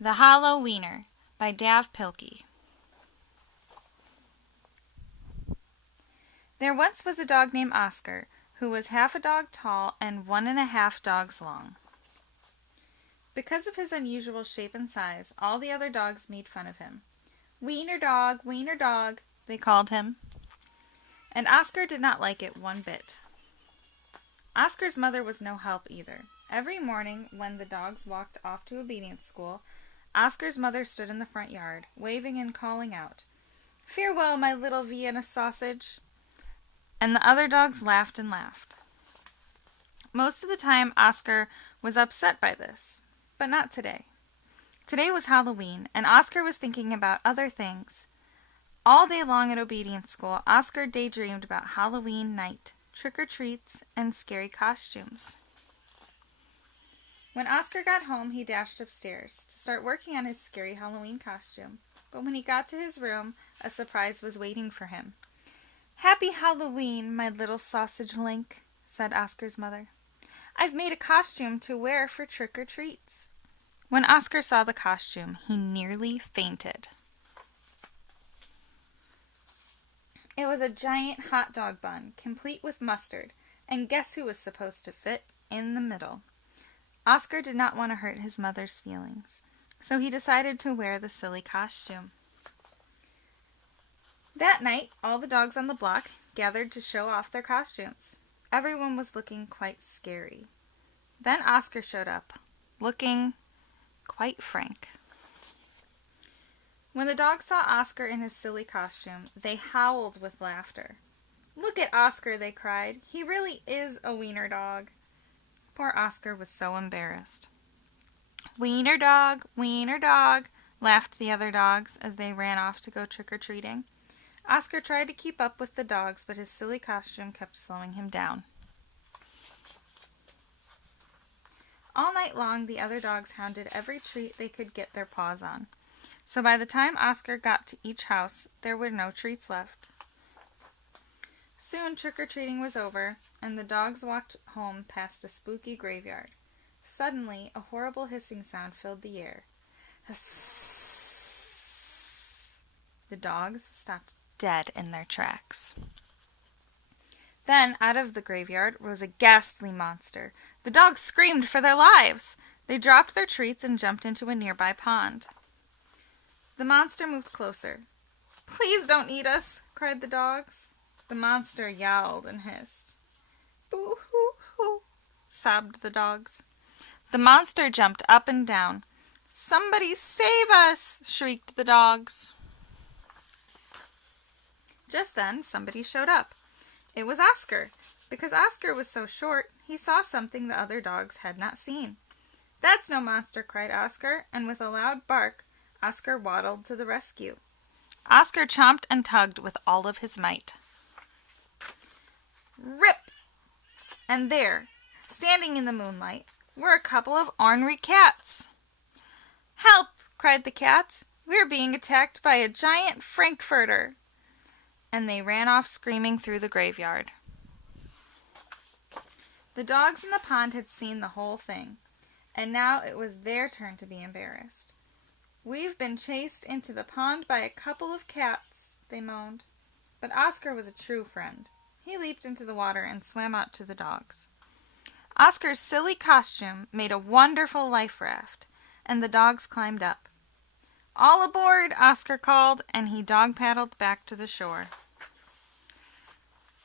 The Hallo-Wiener by Dav Pilkey. There once was a dog named Oscar, who was half a dog tall and 1.5 dogs long. Because of his unusual shape and size, all the other dogs made fun of him. Wiener dog, they called him. And Oscar did not like it one bit. Oscar's mother was no help either. Every morning, when the dogs walked off to obedience school, Oscar's mother stood in the front yard, waving and calling out, "Farewell, my little Vienna sausage!" And the other dogs laughed and laughed. Most of the time, Oscar was upset by this, but not today. Today was Halloween, and Oscar was thinking about other things. All day long at obedience school, Oscar daydreamed about Halloween night, trick-or-treats, and scary costumes. When Oscar got home, he dashed upstairs to start working on his scary Halloween costume. But when he got to his room, a surprise was waiting for him. "Happy Halloween, my little sausage link," said Oscar's mother. "I've made a costume to wear for trick-or-treats." When Oscar saw the costume, he nearly fainted. It was a giant hot dog bun, complete with mustard, and guess who was supposed to fit in the middle? Oscar did not want to hurt his mother's feelings, so he decided to wear the silly costume. That night, all the dogs on the block gathered to show off their costumes. Everyone was looking quite scary. Then Oscar showed up, looking quite frank. When the dogs saw Oscar in his silly costume, they howled with laughter. "Look at Oscar," they cried. "He really is a wiener dog." Poor Oscar was so embarrassed. Wiener dog," laughed the other dogs as they ran off to go trick-or-treating. Oscar tried to keep up with the dogs, but his silly costume kept slowing him down. All night long, the other dogs hounded every treat they could get their paws on. So by the time Oscar got to each house, there were no treats left. Soon trick-or-treating was over, and the dogs walked home past a spooky graveyard. Suddenly, a horrible hissing sound filled the air. Hiss! The dogs stopped dead in their tracks. Then, out of the graveyard, rose a ghastly monster. The dogs screamed for their lives. They dropped their treats and jumped into a nearby pond. The monster moved closer. "Please don't eat us," cried the dogs. The monster yowled and hissed. "Boo-hoo-hoo," sobbed the dogs. The monster jumped up and down. "Somebody save us!" shrieked the dogs. Just then, somebody showed up. It was Oscar. Because Oscar was so short, he saw something the other dogs had not seen. "That's no monster," cried Oscar, and with a loud bark, Oscar waddled to the rescue. Oscar chomped and tugged with all of his might. Rip! And there, standing in the moonlight, were a couple of ornery cats. "Help!" cried the cats. "We're being attacked by a giant frankfurter." And they ran off screaming through the graveyard. The dogs in the pond had seen the whole thing, and now it was their turn to be embarrassed. "We've been chased into the pond by a couple of cats," they moaned. But Oscar was a true friend. He leaped into the water and swam out to the dogs. Oscar's silly costume made a wonderful life raft, and the dogs climbed up. "All aboard!" Oscar called, and he dog-paddled back to the shore.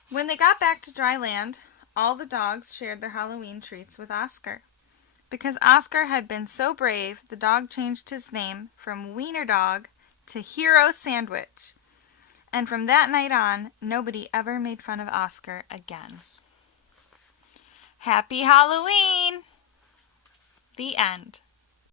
When they got back to dry land, all the dogs shared their Halloween treats with Oscar. Because Oscar had been so brave, the dog changed his name from Wiener Dog to Hero Sandwich. And from that night on, nobody ever made fun of Oscar again. Happy Halloween! The end.